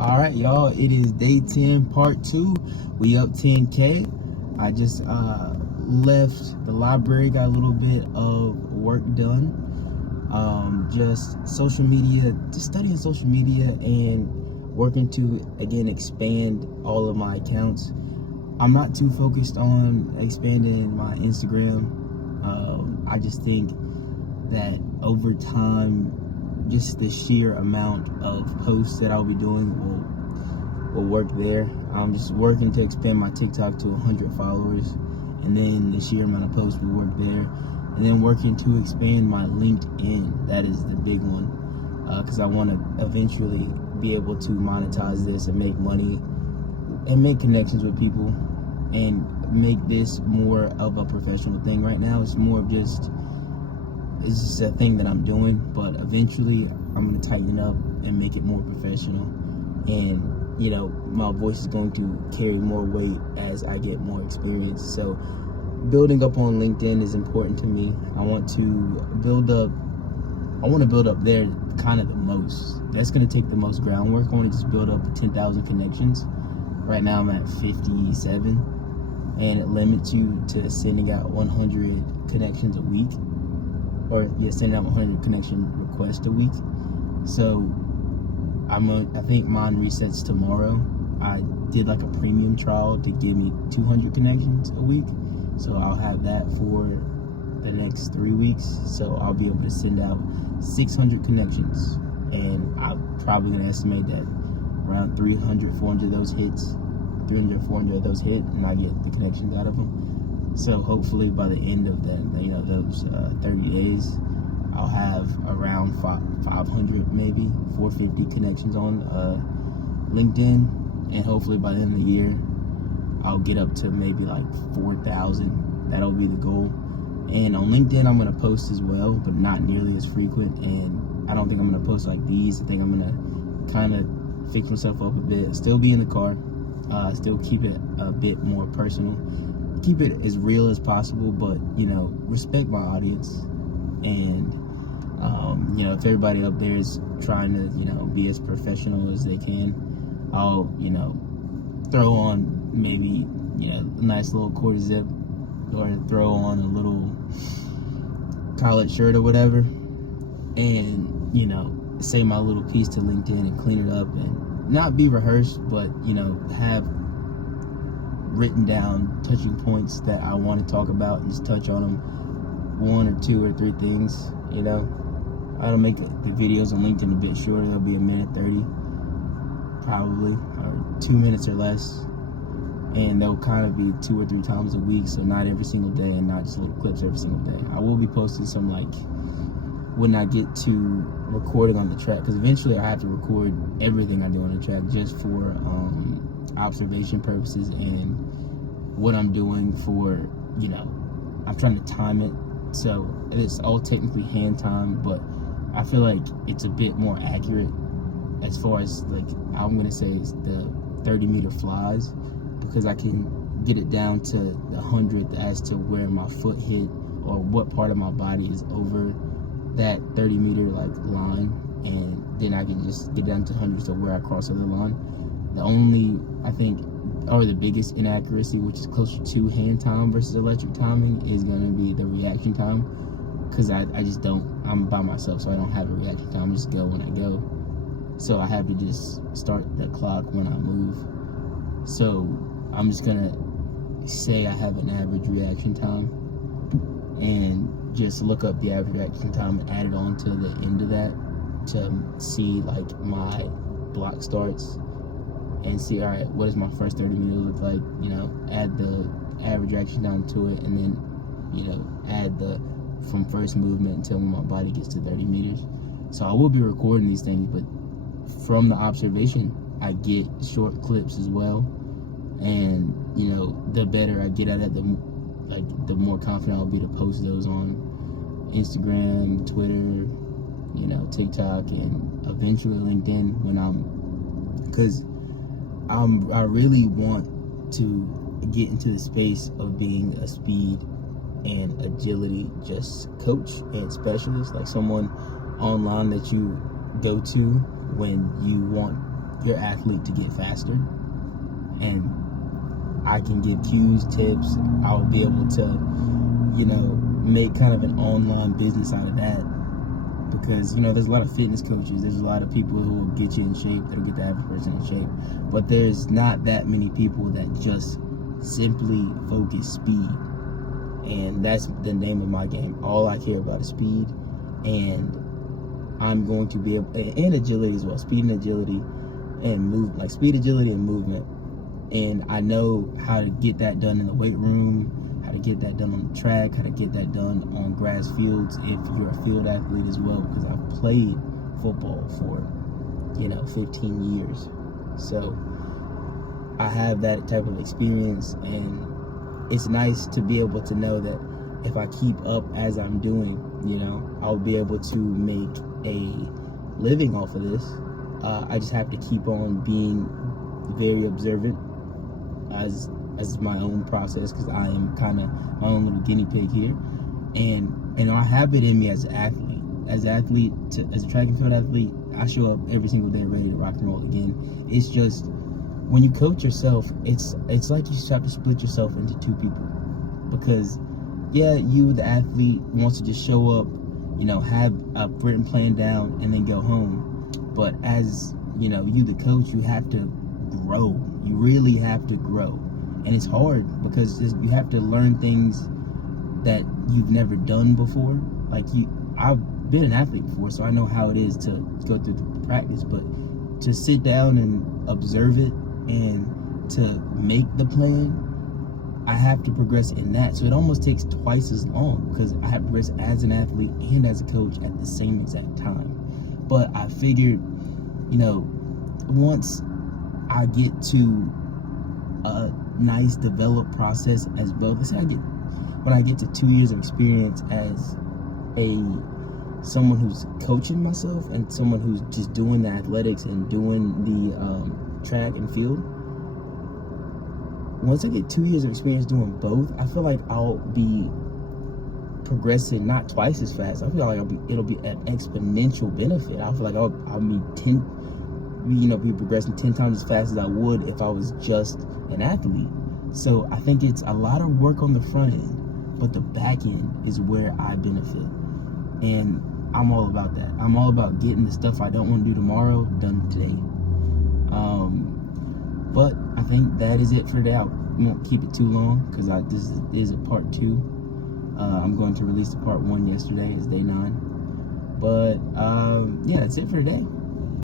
All right, y'all, it is day 10, part 2. We up 10K. I just left the library, got a little bit of work done. Just social media, just studying social media and working to, again, expand all of my accounts. I'm not too focused on expanding my Instagram. I just think that over time, just the sheer amount of posts that I'll be doing will work there. I'm just working to expand my TikTok to 100 followers, and then the sheer amount of posts will work there. And then working to expand my LinkedIn, that is the big one, because I want to eventually be able to monetize this and make money and make connections with people and make this more of a professional thing. Right now it's more of just, it's just a thing that I'm doing, but eventually I'm going to tighten up and make it more professional. And, you know, my voice is going to carry more weight as I get more experience. So building up on LinkedIn is important to me. I want to build up there kind of the most. That's going to take the most groundwork. I want to just build up 10,000 connections. Right now I'm at 57, and it limits you to sending out 100 connections a week. Or sending out 100 connection requests a week. So I think mine resets tomorrow. I did like a premium trial to give me 200 connections a week. So I'll have that for the next 3 weeks. So I'll be able to send out 600 connections. And I'm probably gonna estimate that around 300, 400 of those hits, 300, 400 of those hit, and I get the connections out of them. So hopefully by the end of that, those 30 days, I'll have around 500, maybe 450 connections on LinkedIn, and hopefully by the end of the year, I'll get up to maybe like 4,000. That'll be the goal. And on LinkedIn, I'm gonna post as well, but not nearly as frequent. And I don't think I'm gonna post like these. I think I'm gonna kind of fix myself up a bit. Still be in the car. Still keep it a bit more personal. Keep it as real as possible, but, you know, respect my audience. And, you know, if everybody up there is trying to, you know, be as professional as they can, I'll, you know, throw on maybe, you know, a nice little quarter zip, or throw on a little collared shirt or whatever, and, you know, say my little piece to LinkedIn and clean it up, and not be rehearsed, but, you know, have written down touching points that I want to talk about and just touch on them, 1 or 2 or 3 things. You know, I'll make the videos on LinkedIn a bit shorter. They'll be 1:30 probably, or 2 minutes or less, and they'll kind of be 2 or 3 times a week, so not every single day and not just little clips every single day. I will be posting some, like, when I get to recording on the track, because eventually I have to record everything I do on the track just for observation purposes and what I'm doing for, you know, I'm trying to time it, so it's all technically hand time, but I feel like it's a bit more accurate as far as, like, I'm gonna say it's the 30-meter flies, because I can get it down to the 100th as to where my foot hit or what part of my body is over that 30-meter like line, and then I can just get down to 100 to where I cross over the line. The only, I think, or the biggest inaccuracy, which is closer to hand time versus electric timing, is going to be the reaction time, because I just don't, I'm by myself, so I don't have a reaction time. I just go when I go, so I have to just start the clock when I move. So I'm just gonna say I have an average reaction time, and just look up the average reaction time and add it on to the end of that to see, like, my block starts, and see, all right, what does my first 30 meters look like? You know, add the average reaction time to it, and then, you know, add the from first movement until when my body gets to 30 meters. So I will be recording these things, but from the observation, I get short clips as well. And, you know, the better I get at it, the more confident I'll be to post those on Instagram, Twitter, you know, TikTok, and eventually LinkedIn because I really want to get into the space of being a speed and agility just coach and specialist, like someone online that you go to when you want your athlete to get faster, and I can give cues, tips. I'll be able to, make kind of an online business out of that, because there's a lot of fitness coaches, there's a lot of people who will get you in shape, that'll get the average person in shape, but there's not that many people that just simply focus speed, and that's the name of my game. All I care about is speed, and I'm going to be able, and agility as well, speed and agility and speed, agility, and movement. And I know how to get that done in the weight room, how to get that done on the track, how to get that done on grass fields if you're a field athlete as well, because I've played football for 15 years. So I have that type of experience, and it's nice to be able to know that if I keep up as I'm doing, I'll be able to make a living off of this. I just have to keep on being very observant as my own process, because I am kind of my own little guinea pig here, and I have it in me as an athlete. As a track and field athlete, I show up every single day ready to rock and roll again. It's just when you coach yourself, it's like you have to split yourself into two people, because you the athlete wants to just show up, have a written plan down and then go home, but as you the coach, you have to grow. You really have to grow, and it's hard because you have to learn things that you've never done before. I've been an athlete before, so I know how it is to go through the practice, but to sit down and observe it and to make the plan, I have to progress in that. So it almost takes twice as long, because I have to progress as an athlete and as a coach at the same exact time. But I figured, once I get to a nice developed process as well, when I get to 2 years of experience as someone who's coaching myself and someone who's just doing the athletics and doing the track and field, once I get 2 years of experience doing both, I feel like I'll be progressing not twice as fast. I feel like it'll be an exponential benefit. I feel like I'll be progressing 10 times as fast as I would if I was just an athlete. So I think it's a lot of work on the front end, but the back end is where I benefit. And I'm all about that. I'm all about getting the stuff I don't want to do tomorrow done today. But I think that is it for today. I won't keep it too long, because this is a part 2. I'm going to release the part 1 yesterday. It's day 9. But that's it for today.